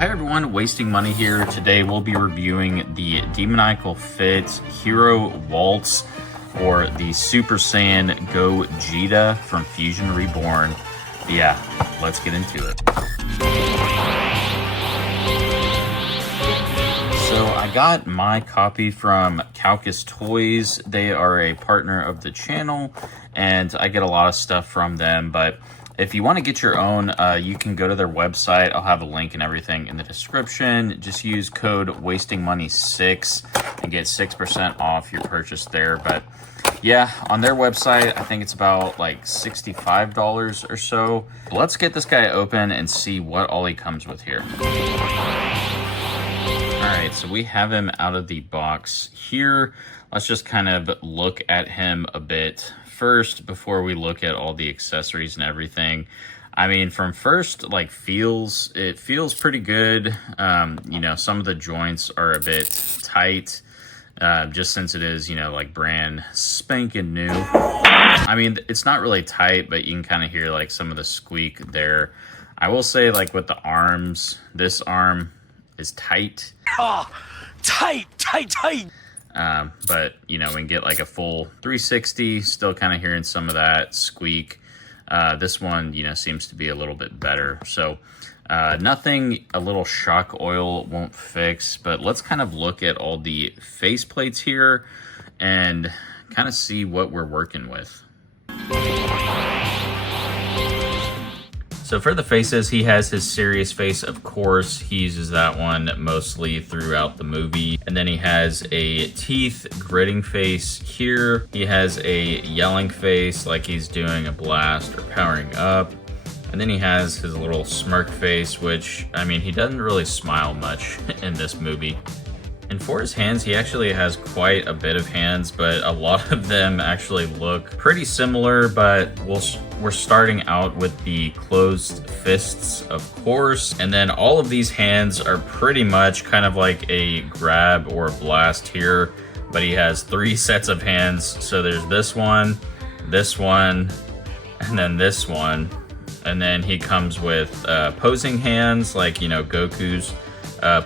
Hi everyone, Wasting Money here. Today we'll be reviewing the Demoniacal Fit Hero Waltz, or the Super Saiyan Gogeta from Fusion Reborn. But yeah, let's get into it. So I got my copy from Caucus Toys. They are a partner of the channel, and I get a lot of stuff from them, but if you want to get your own, you can go to their website. I'll have a link and everything in the description. Just use code WastingMoney6 and get 6% off your purchase there. But yeah, on their website, I think it's about like $65 or so. Let's get this guy open and see what all he comes with here. Alright, so we have him out of the box here. Let's just kind of look at him a bit first before we look at all the accessories and everything. I mean, from first, like, it feels pretty good. You know, some of the joints are a bit tight, just since it is, you know, like brand spanking new. I mean, it's not really tight, but you can kind of hear like some of the squeak there. I will say, like, with the arms, this arm is tight. Oh, tight. But, you know, we can get like a full 360, still kind of hearing some of that squeak. This one, you know, seems to be a little bit better. So nothing a little shock oil won't fix, but let's kind of look at all the face plates here and kind of see what we're working with. So for the faces, he has his serious face, of course. He uses that one mostly throughout the movie. And then he has a teeth gritting face here. He has a yelling face like he's doing a blast or powering up. And then he has his little smirk face, which, I mean, he doesn't really smile much in this movie. And for his hands, he actually has quite a bit of hands, but a lot of them actually look pretty similar, but we're starting out with the closed fists, of course. And then all of these hands are pretty much kind of like a grab or a blast here, but he has 3 sets of hands. So there's this one, and then this one. And then he comes with posing hands, like, you know, Goku's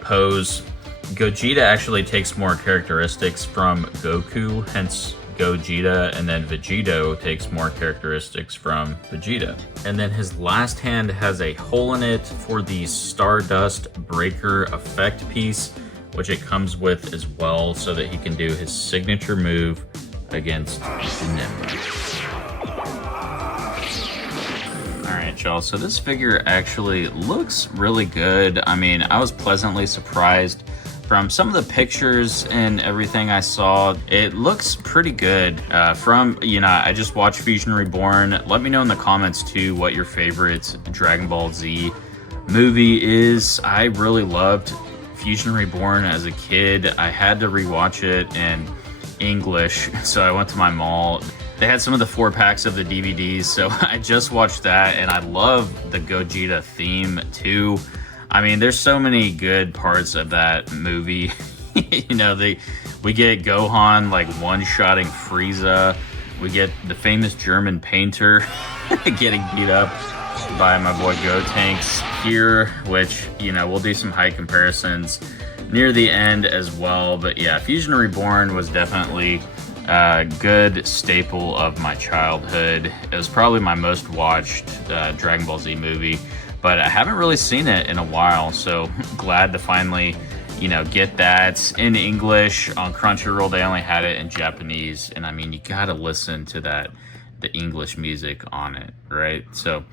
pose. Gogeta actually takes more characteristics from Goku, hence Gogeta, and then Vegito takes more characteristics from Vegeta. And then his last hand has a hole in it for the Stardust Breaker effect piece, which it comes with as well, so that he can do his signature move against Demoniacal. Alright, y'all, so this figure actually looks really good. I mean, I was pleasantly surprised. From some of the pictures and everything I saw, it looks pretty good. You know, I just watched Fusion Reborn. Let me know in the comments too what your favorite Dragon Ball Z movie is. I really loved Fusion Reborn as a kid. I had to rewatch it in English, so I went to my mall. They had some of the 4-packs of the DVDs, so I just watched that, and I love the Gogeta theme too. I mean, there's so many good parts of that movie. You know, we get Gohan like one-shotting Frieza. We get the famous German painter getting beat up by my boy Gotenks here, which, you know, we'll do some height comparisons near the end as well. But yeah, Fusion Reborn was definitely a good staple of my childhood. It was probably my most watched Dragon Ball Z movie. But I haven't really seen it in a while, so glad to finally, you know, get that in English. On Crunchyroll, they only had it in Japanese, and I mean, you gotta listen to the English music on it, right? So,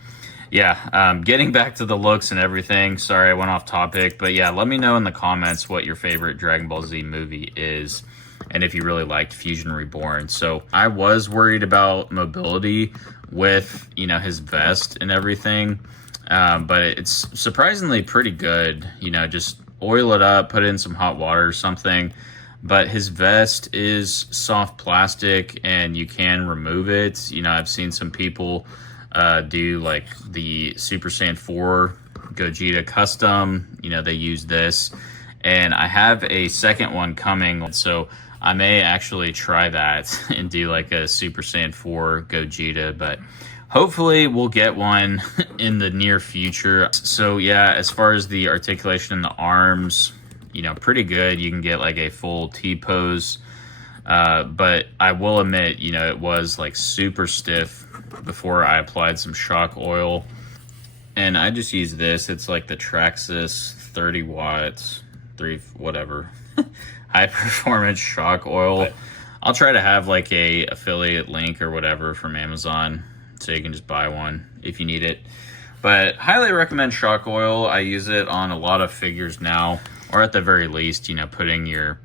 yeah, getting back to the looks and everything. Sorry, I went off topic, but yeah, let me know in the comments what your favorite Dragon Ball Z movie is, and if you really liked Fusion Reborn. So, I was worried about mobility with, you know, his vest and everything. But it's surprisingly pretty good. You know, just oil it up, put it in some hot water or something. But his vest is soft plastic and you can remove it. You know, I've seen some people do like the Super Saiyan 4 Gogeta custom. You know, they use this. And I have a second one coming, so I may actually try that and do like a Super Saiyan 4 Gogeta. But hopefully we'll get one in the near future. So yeah, as far as the articulation in the arms, you know, pretty good. You can get like a full T-pose. But I will admit, you know, it was like super stiff before I applied some shock oil. And I just use this. It's like the Traxxas 30 watts, whatever, high performance shock oil. I'll try to have like a affiliate link or whatever from Amazon, so you can just buy one if you need it. But highly recommend shock oil. I use it on a lot of figures now, or at the very least, you know, putting your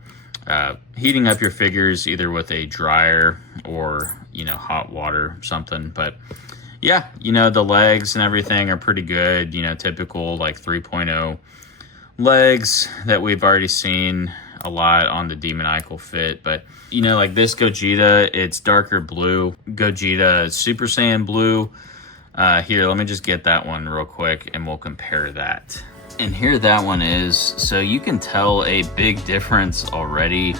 heating up your figures either with a dryer or, you know, hot water or something. But yeah, you know, the legs and everything are pretty good, you know, typical like 3.0 legs that we've already seen a lot on the Demoniacal Fit. But you know, like this Gogeta, it's darker blue. Gogeta Super Saiyan blue. Here, let me just get that one real quick and we'll compare that. And here that one is. So you can tell a big difference already.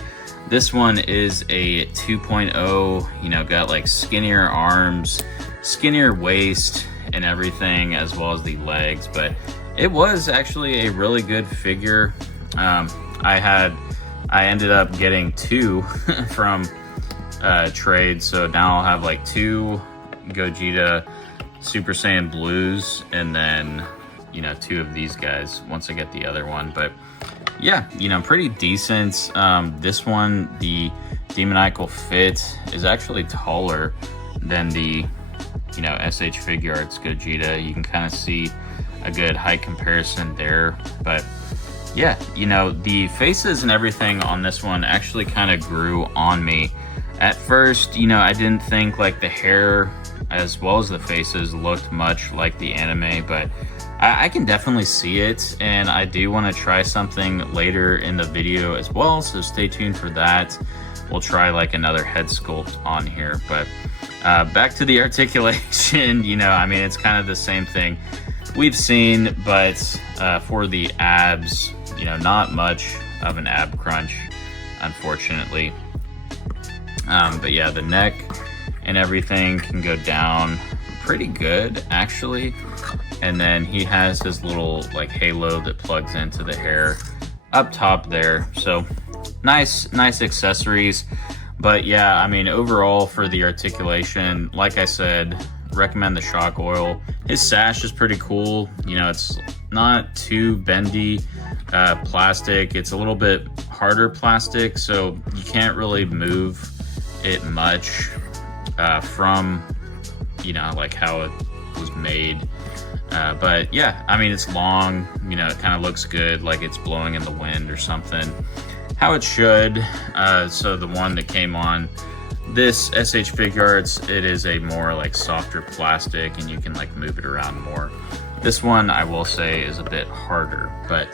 This one is a 2.0, you know, got like skinnier arms, skinnier waist and everything, as well as the legs. But it was actually a really good figure. I ended up getting two from trade, so now I'll have like two Gogeta Super Saiyan blues, and then, you know, two of these guys once I get the other one. But yeah, you know, pretty decent. This one, the Demoniacal Fit, is actually taller than the, you know, SH Figuarts Gogeta. You can kind of see a good height comparison there. But yeah, you know, the faces and everything on this one actually kind of grew on me. At first, you know, I didn't think like the hair as well as the faces looked much like the anime, but I can definitely see it, and I do want to try something later in the video as well, so stay tuned for that. We'll try like another head sculpt on here. But back to the articulation, you know, I mean, it's kind of the same thing we've seen, but for the abs, you know, not much of an ab crunch, unfortunately. But yeah, the neck and everything can go down pretty good, actually. And then he has his little like halo that plugs into the hair up top there. So nice accessories. But yeah, I mean, overall for the articulation, like I said, recommend the shock oil. His sash is pretty cool. You know, it's not too bendy plastic. It's a little bit harder plastic, so you can't really move it much from, you know, like how it was made. But yeah, I mean, it's long, you know, it kind of looks good, like it's blowing in the wind or something, how it should. So the one that came on this SH Figuarts, it is a more like softer plastic and you can like move it around more. This one, I will say, is a bit harder. But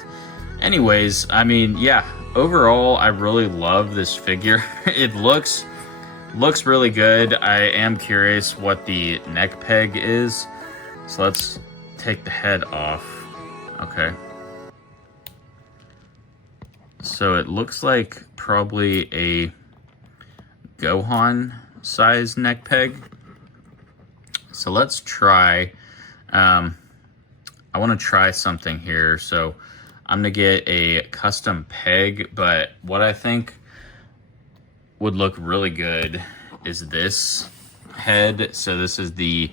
anyways, I mean, yeah, overall, I really love this figure. It looks really good. I am curious what the neck peg is. So let's take the head off. Okay. So it looks like probably a Gohan size neck peg. So let's try. I want to try something here. So I'm gonna get a custom peg, but what I think would look really good is this head. So this is the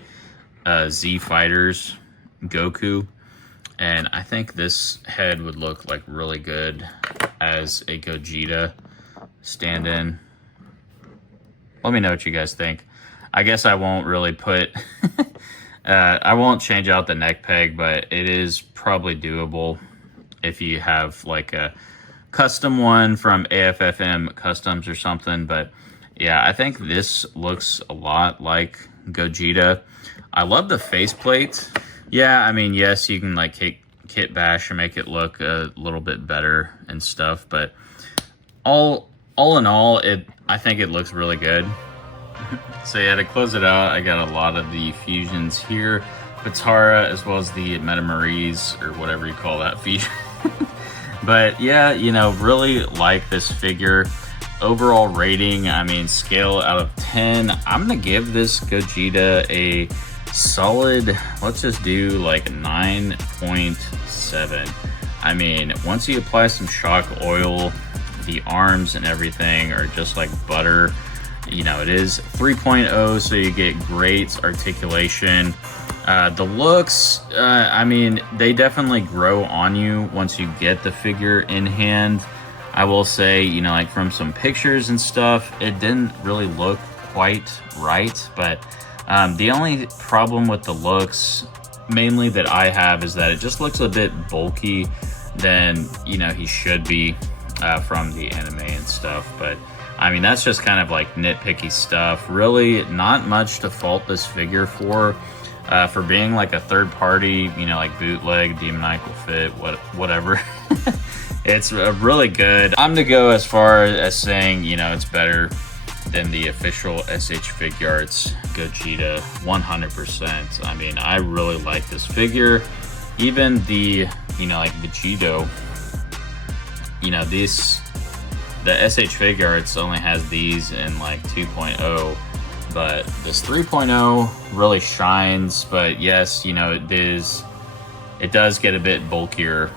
Z Fighters Goku, and I think this head would look like really good as a Gogeta stand-in. Let me know what you guys think. I guess I won't really put I won't change out the neck peg, but it is probably doable if you have like a custom one from AFFM Customs or something. But yeah, I think this looks a lot like Gogeta. I love the faceplate. Yeah, I mean, yes, you can like kit bash and make it look a little bit better and stuff, but all in all, I think it looks really good. So yeah, to close it out, I got a lot of the fusions here, Batara, as well as the Metamaries, or whatever you call that fusion. But yeah, you know, really like this figure. Overall rating, I mean, scale out of 10, I'm gonna give this Gogeta a solid, let's just do like 9.7. I mean, once you apply some shock oil, the arms and everything are just like butter. You know, it is 3.0, so you get great articulation. The looks, I mean, they definitely grow on you once you get the figure in hand. I will say, you know, like from some pictures and stuff, it didn't really look quite right, but the only problem with the looks mainly that I have is that it just looks a bit bulky than, you know, he should be from the anime and stuff. But I mean, that's just kind of like nitpicky stuff. Really not much to fault this figure for being like a third party, you know, like bootleg, Demoniacal Fit, whatever. It's really good. I'm to go as far as saying, you know, it's better than the official SH Figuarts Gogeta 100%. I mean, I really like this figure. Even the, you know, like Gogeta, you know, the SH Figuarts only has these in like 2.0, but this 3.0 really shines. But yes, you know, it does get a bit bulkier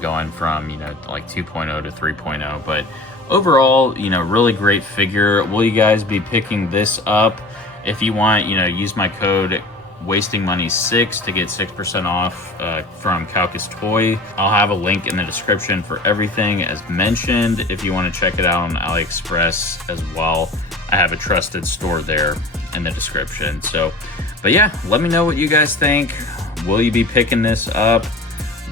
going from, you know, like 2.0 to 3.0, but overall, you know, really great figure. Will you guys be picking this up? If you want, you know, use my code WastingMoney6 to get 6% off from Calcus Toy. I'll have a link in the description for everything as mentioned if you want to check it out on AliExpress as well. I have a trusted store there in the description. So, but yeah, let me know what you guys think. Will you be picking this up?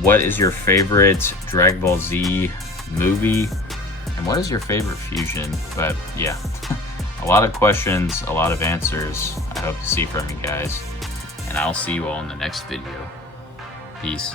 What is your favorite Dragon Ball Z movie? And what is your favorite fusion? But yeah, a lot of questions, a lot of answers I hope to see from you guys. And I'll see you all in the next video. Peace.